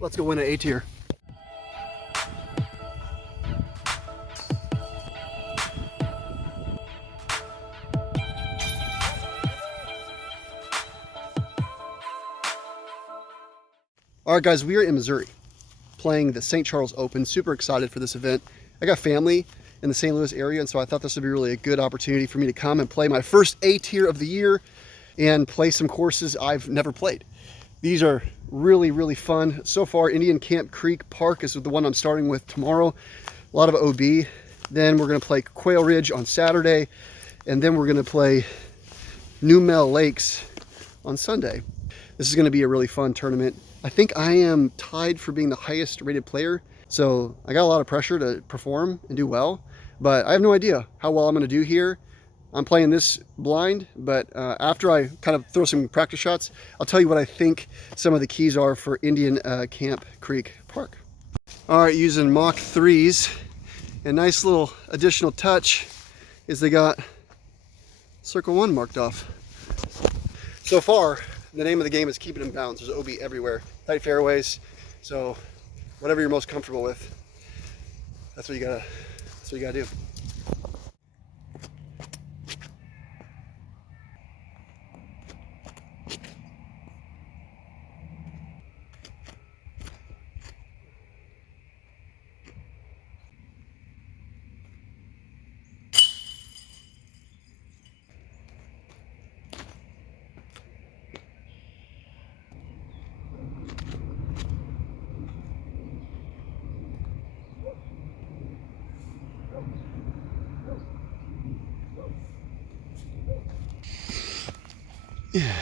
Let's go win an A tier. All right, guys, we are in Missouri playing the St. Charles Open. Super excited for this event. I got family in the St. Louis area, and so I thought this would be really a good opportunity for me to come and play my first A tier of the year and play some courses I've never played. These are really, really fun. So far, Indian Camp Creek Park is the one I'm starting with tomorrow. A lot of OB. Then we're gonna play Quail Ridge on Saturday, and then we're gonna play New Mel Lakes on Sunday. This is gonna be a really fun tournament. I think I am tied for being the highest rated player, so I got a lot of pressure to perform and do well, but I have no idea how well I'm gonna do here. I'm playing this blind, but after I kind of throw some practice shots, I'll tell you what I think some of the keys are for Indian Camp Creek Park. All right, using Mach 3s, a nice little additional touch is they got circle 1 marked off. So far, the name of the game is keep it in bounds. There's OB everywhere, tight fairways, so whatever you're most comfortable with, that's what you gotta do. Yeah.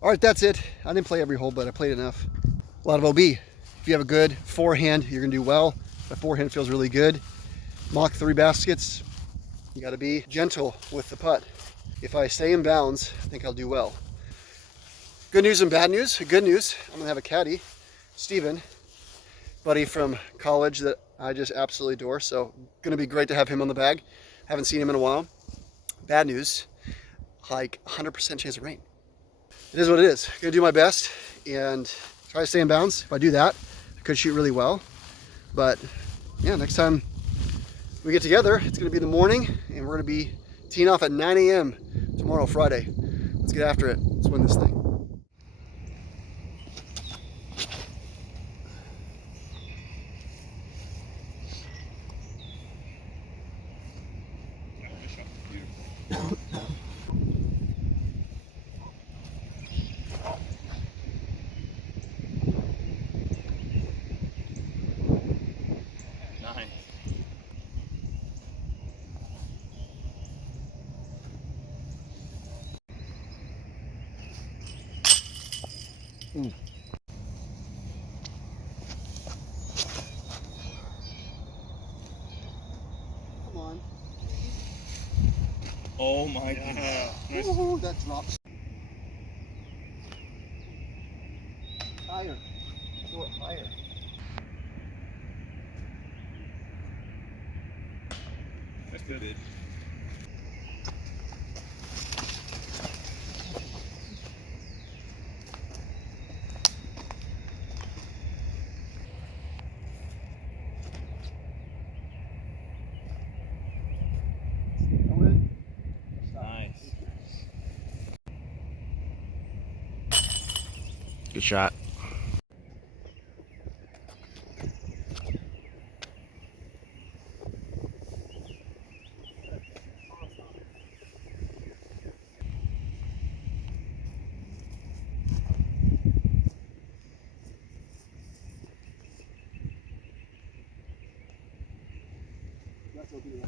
All right, that's it. I didn't play every hole, but I played enough. A lot of OB. If you have a good forehand, you're gonna do well. My forehand feels really good. Mach 3 baskets, you gotta be gentle with the putt. If I stay in bounds, I think I'll do well. Good news and bad news. Good news, I'm gonna have a caddy, Steven, buddy from college that I just absolutely adore, so gonna be great to have him on the bag. Haven't seen him in a while. Bad news, like 100% chance of rain. It is what it is. I'm gonna do my best and try to stay in bounds. If I do that, I could shoot really well. But yeah, next time we get together, it's gonna be in the morning and we're gonna be teeing off at 9 a.m. tomorrow, Friday. Let's get after it. Let's win this thing. Ooh. Come on. Oh my god. Nice. Ooh, that drops. Higher. Throw it higher. That's good. Nice. Good shot. That's okay.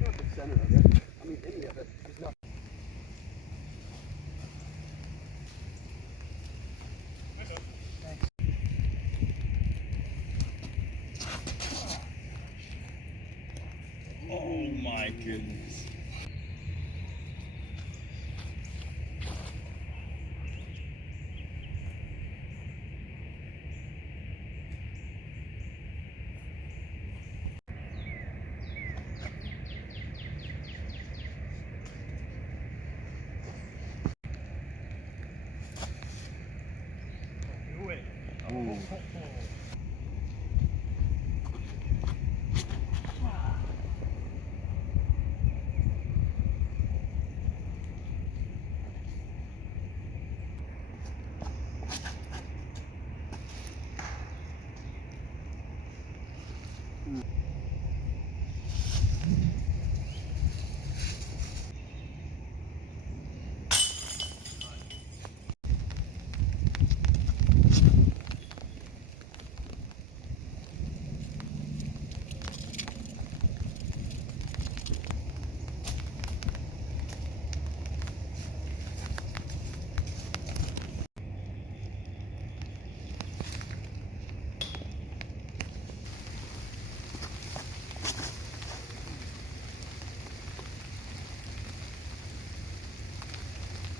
Not the center of it. I mean, any of it is not. Oh my goodness. Ooh.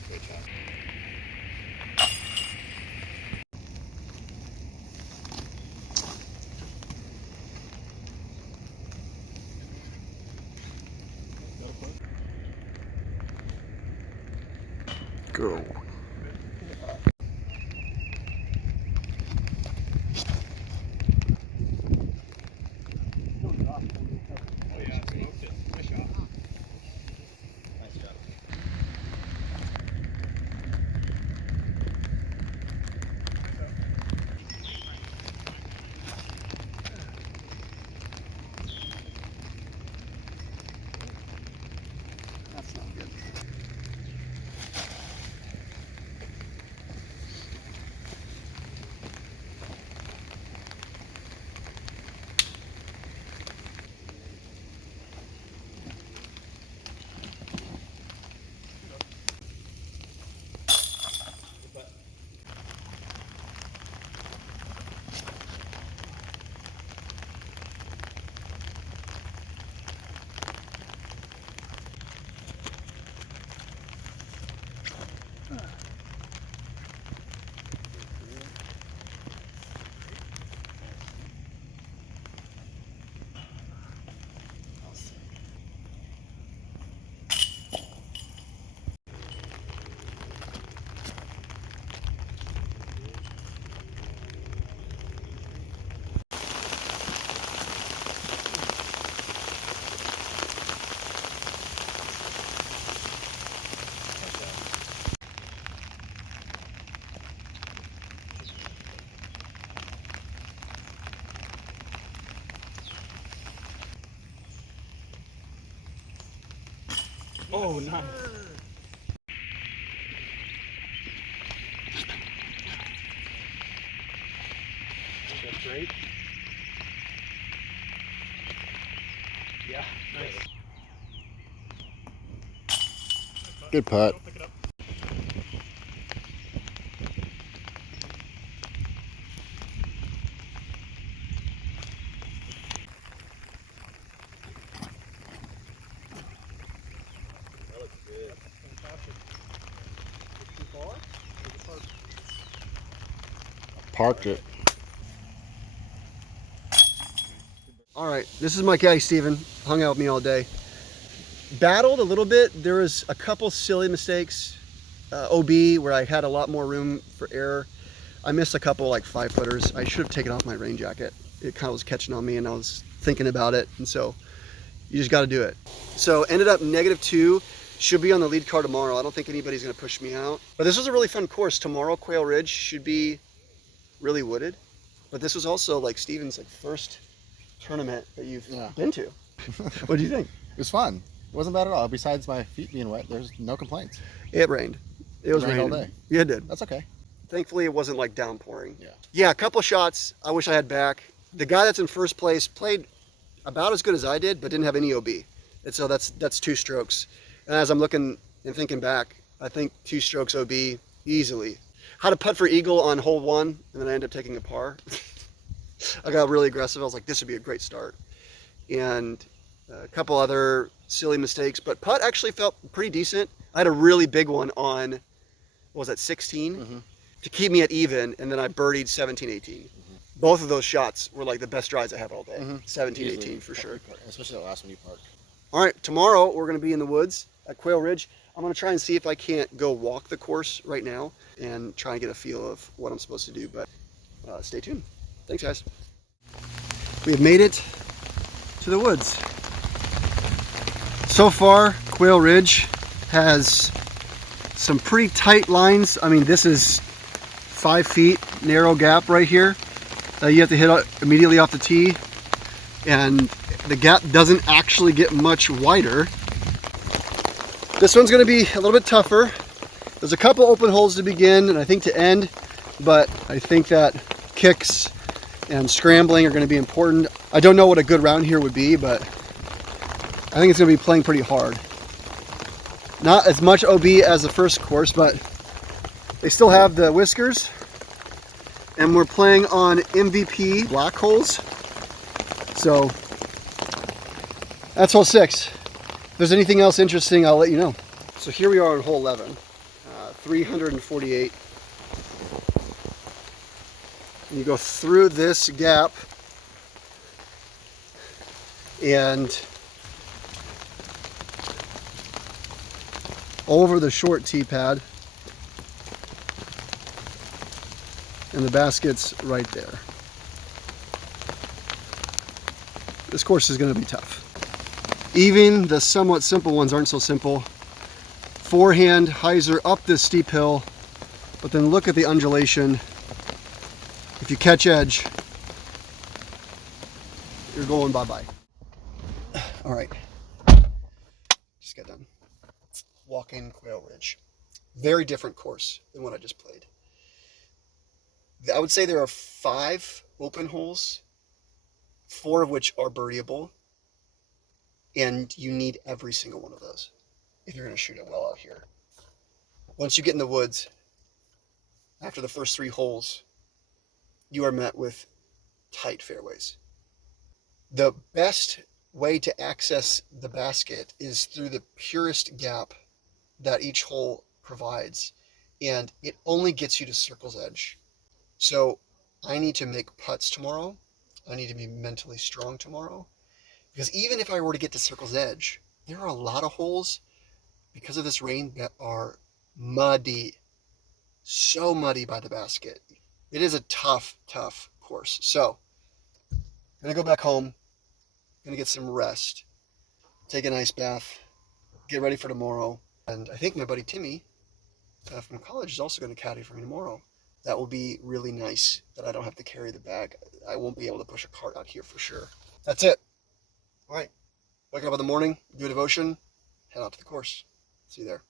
Great shot. Go. Oh yeah, smoked it. Nice shot. Nice job. That's not good. Oh, nice. That's great. Yeah, nice. Good putt. Pick it up. That looks good. Too far? Parked it. All right, this is my caddy, Steven. Hung out with me all day. Battled a little bit. There was a couple silly mistakes. OB, where I had a lot more room for error. I missed a couple like 5-footers. I should have taken off my rain jacket. It kind of was catching on me and I was thinking about it. And so you just got to do it. So ended up -2. Should be on the lead car tomorrow. I don't think anybody's going to push me out. But this was a really fun course. Tomorrow, Quail Ridge should be really wooded. But this was also like Steven's like first tournament that you've been to. What do you think? It was fun. It wasn't bad at all. Besides my feet being wet, there's no complaints. It rained. It was rained all raining. day. Yeah, it did. That's okay. Thankfully, it wasn't like downpouring. Yeah. Yeah, a couple shots I wish I had back. The guy that's in first place played about as good as I did, but didn't have any OB. And so that's 2 strokes. And as I'm looking and thinking back, I think 2 strokes OB easily. Had a putt for eagle on hole 1, and then I ended up taking a par. I got really aggressive. I was like, this would be a great start. And a couple other silly mistakes, but putt actually felt pretty decent. I had a really big one on, what was that, 16? To keep me at even, and then I birdied 17, 18. Both of those shots were like the best drives I have all day. 17, Easily. 18 for sure. Especially the last one you parked. All right, tomorrow we're going to be in the woods at Quail Ridge. I'm going to try and see if I can't go walk the course right now and try and get a feel of what I'm supposed to do. But stay tuned. Thanks, guys. We have made it to the woods. So far, Quail Ridge has some pretty tight lines. I mean, this is 5 feet narrow gap right here that you have to hit immediately off the tee, and the gap doesn't actually get much wider. This one's going to be a little bit tougher. There's a couple open holes to begin and I think to end, but I think that kicks and scrambling are going to be important. I don't know what a good round here would be, but I think it's going to be playing pretty hard. Not as much OB as the first course, but they still have the whiskers. And we're playing on MVP black holes. So that's hole 6. If there's anything else interesting, I'll let you know. So here we are on hole 11, 348. And you go through this gap and over the short tee pad, and the basket's right there. This course is going to be tough. Even the somewhat simple ones aren't so simple. Forehand hyzer up this steep hill, but then look at the undulation. If you catch edge, you're going bye-bye. All right, just got done walking Quail Ridge. Very different course than what I just played. I would say there are 5 open holes, 4 of which are birdieable, and you need every single one of those if you're going to shoot it well out here. Once you get in the woods, after the first 3 holes, you are met with tight fairways. The best way to access the basket is through the purest gap that each hole provides, and it only gets you to circle's edge. So I need to make putts tomorrow. I need to be mentally strong tomorrow, because even if I were to get to circle's edge, there are a lot of holes because of this rain that are muddy, so muddy by the basket. It is a tough course. So I'm gonna go back home, gonna get some rest, take an ice bath, get ready for tomorrow. And I think my buddy Timmy from college is also going to caddy for me tomorrow. That will be really nice that I don't have to carry the bag. I won't be able to push a cart out here for sure. That's it. All right. Wake up in the morning, do a devotion, head out to the course. See you there.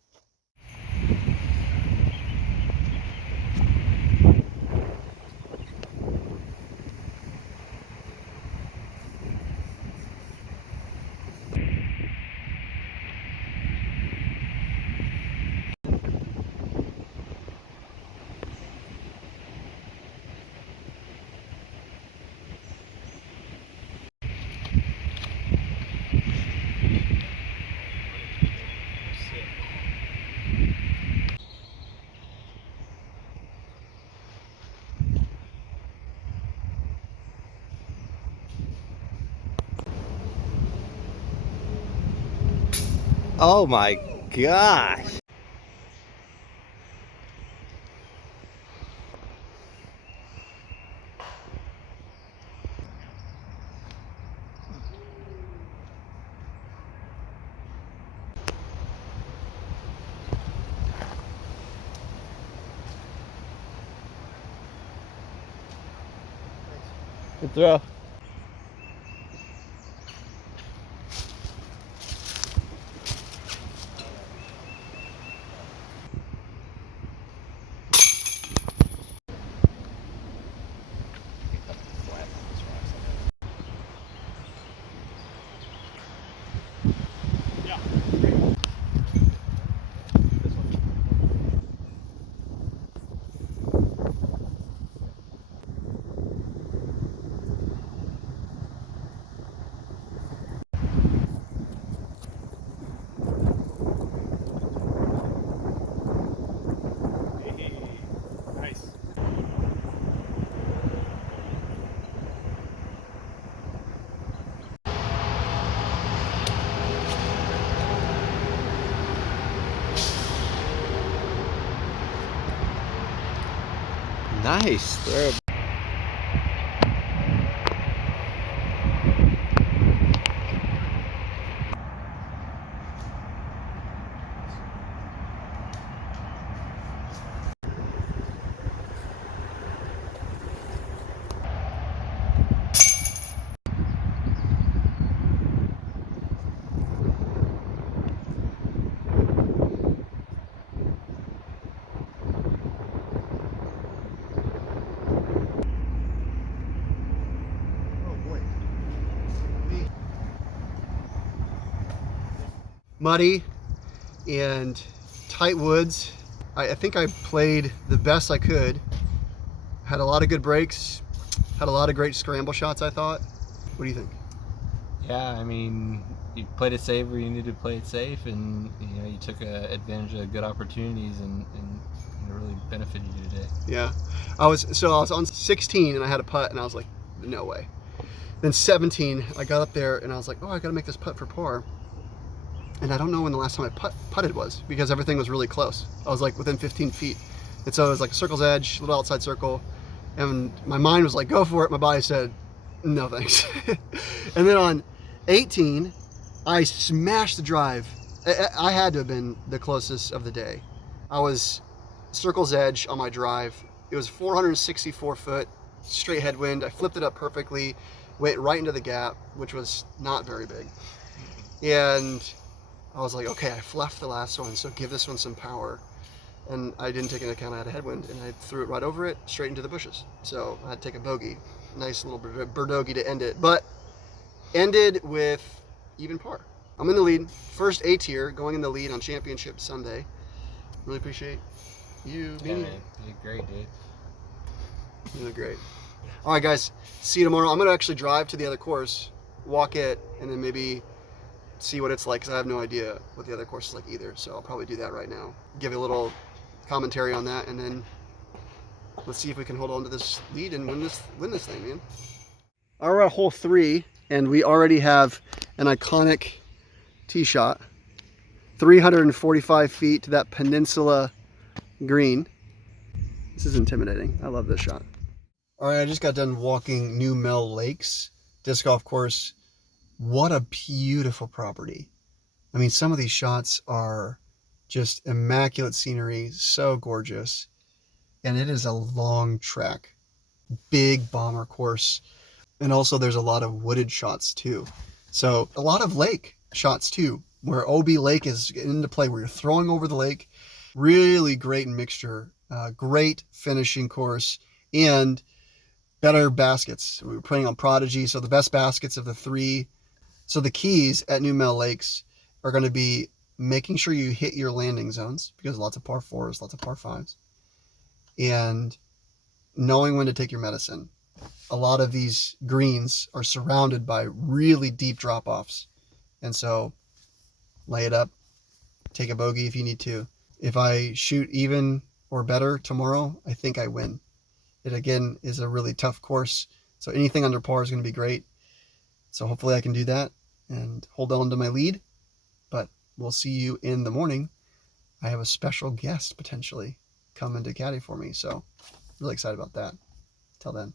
Oh my gosh. Good throw. Nice throw. muddy and tight woods. I think I played the best I could. Had a lot of good breaks, had a lot of great scramble shots, I thought. What do you think? Yeah, I mean, you played it safe where you needed to play it safe, and you took advantage of good opportunities, and it really benefited you today. Yeah, I was on 16 and I had a putt, and I was like, no way. Then 17, I got up there and I was like, oh, I gotta make this putt for par. And I don't know when the last time I putted was, because everything was really close. I was like within 15 feet. And so it was like a circle's edge, little outside circle. And my mind was like, go for it. My body said, no thanks. And then on 18, I smashed the drive. I had to have been the closest of the day. I was circle's edge on my drive. It was 464 foot, straight headwind. I flipped it up perfectly, went right into the gap, which was not very big. And I was like, okay, I fluffed the last one, so give this one some power. And I didn't take into account I had a headwind, and I threw it right over it, straight into the bushes. So I had to take a bogey. Nice little birdogey to end it. But ended with even par. I'm in the lead. First A tier, going in the lead on Championship Sunday. Really appreciate you Yeah, being man, you did great, dude. You look great. All right, guys. See you tomorrow. I'm going to actually drive to the other course, walk it, and then maybe see what it's like, because I have no idea what the other course is like either. So I'll probably do that right now. Give you a little commentary on that, and then let's see if we can hold on to this lead and win this thing, man. All right, we're at hole 3, and we already have an iconic tee shot. 345 feet to that peninsula green. This is intimidating. I love this shot. All right, I just got done walking New Mel Lakes disc golf course. What a beautiful property. I mean, some of these shots are just immaculate scenery, so gorgeous. And it is a long track, big bomber course. And also there's a lot of wooded shots too. So a lot of lake shots too, where OB Lake is into play, where you're throwing over the lake. Really great mixture, great finishing course, and better baskets. We were playing on Prodigy, so the best baskets of the 3. So the keys at New Mel Lakes are going to be making sure you hit your landing zones, because lots of par 4s, lots of par 5s, and knowing when to take your medicine. A lot of these greens are surrounded by really deep drop-offs, and so lay it up, take a bogey if you need to. If I shoot even or better tomorrow, I think I win. It again is a really tough course, so anything under par is going to be great. So hopefully I can do that and hold on to my lead, but we'll see you in the morning. I have a special guest potentially coming to caddy for me, so really excited about that. Till then.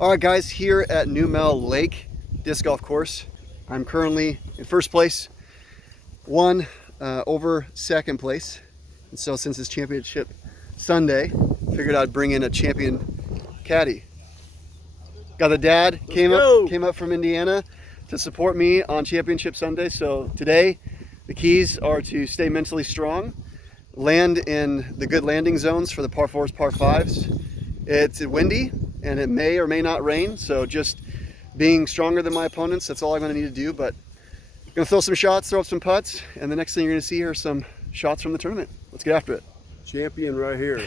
All right, guys, here at New Mel Lake disc golf course, I'm currently in first place, one over second place. And so since it's Championship Sunday, figured I'd bring in a champion caddy. Got the dad, came up from Indiana to support me on Championship Sunday. So today, the keys are to stay mentally strong, land in the good landing zones for the par 4s, par 5s. It's windy and it may or may not rain, so just being stronger than my opponents, that's all I'm going to need to do. But I'm going to throw some shots, throw up some putts, and the next thing you're going to see are some shots from the tournament. Let's get after it. Champion right here.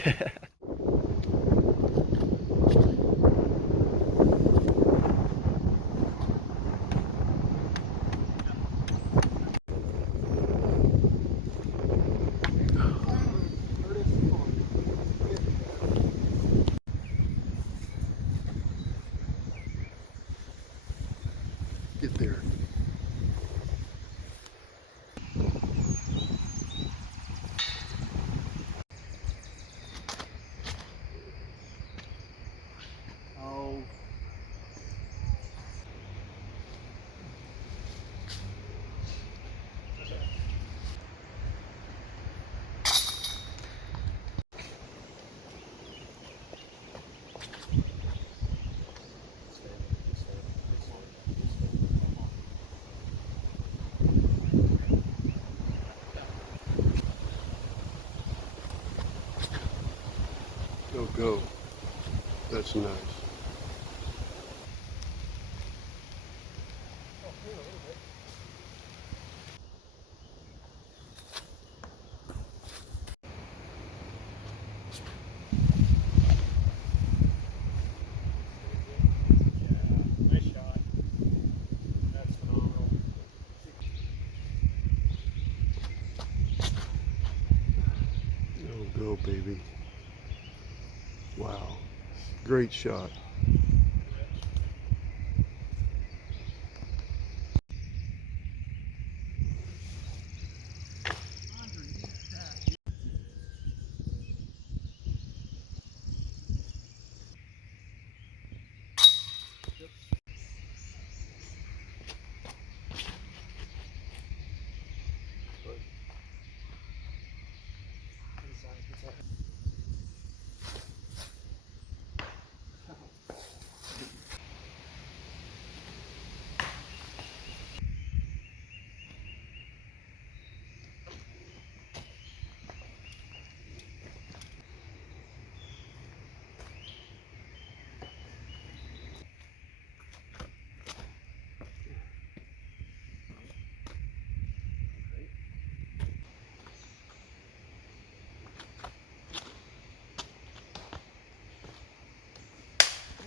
Get there. Oh. Go. That's nice. Great shot.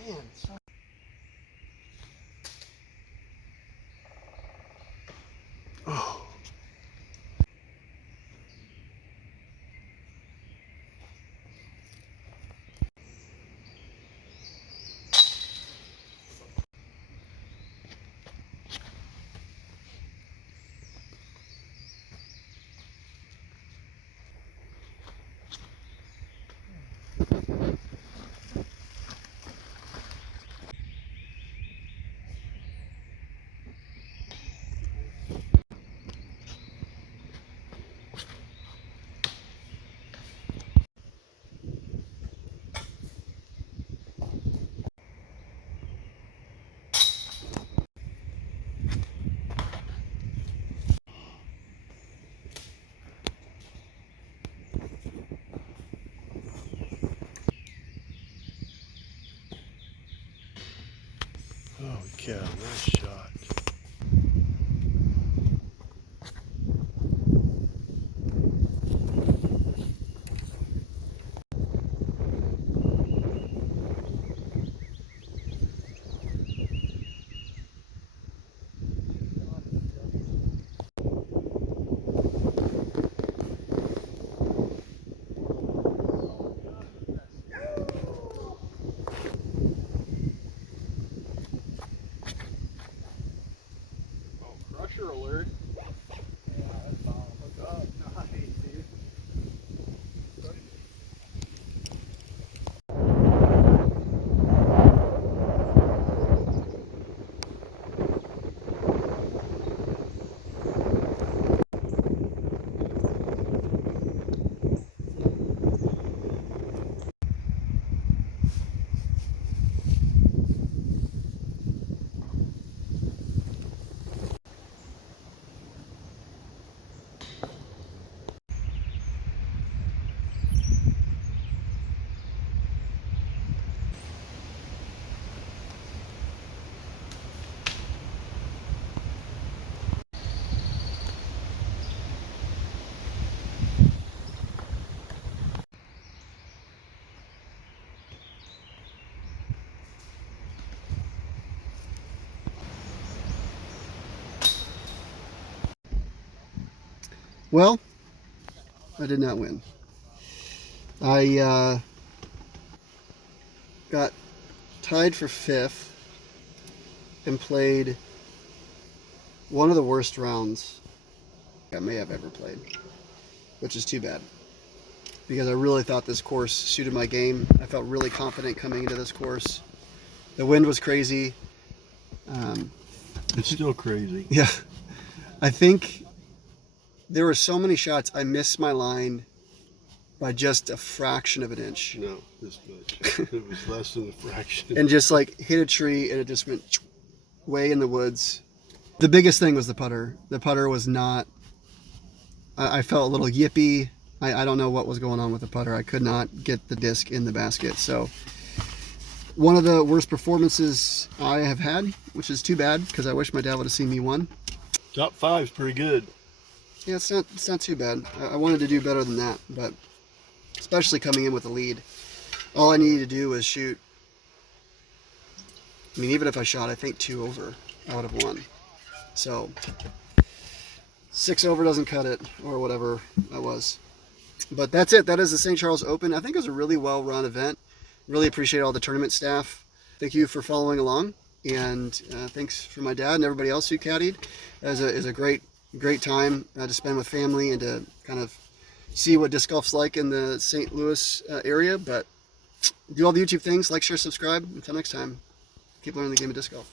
Man, so... Oh. Oh, cow, nice shot. Crusher alert. Nice, dude. Well, I did not win. I got tied for 5th and played one of the worst rounds I may have ever played, which is too bad because I really thought this course suited my game. I felt really confident coming into this course. The wind was crazy. It's still crazy. Yeah, I think there were so many shots I missed my line by just a fraction of an inch. No, this much. It was less than a fraction. And just like hit a tree and it just went way in the woods. The biggest thing was the putter. The putter was not, I felt a little yippy. I don't know what was going on with the putter. I could not get the disc in the basket. So one of the worst performances I have had, which is too bad because I wish my dad would have seen me win. Top 5's pretty good. Yeah, it's not too bad. I wanted to do better than that, but especially coming in with a lead. All I needed to do was shoot. I mean, even if I shot, I think 2 over, I would have won. So 6 over doesn't cut it, or whatever that was. But that's it. That is the St. Charles Open. I think it was a really well-run event. Really appreciate all the tournament staff. Thank you for following along, and thanks for my dad and everybody else who caddied. It was a great time to spend with family and to kind of see what disc golf's like in the St. Louis area. But do all the YouTube things, like, share, subscribe. Until next time, keep learning the game of disc golf.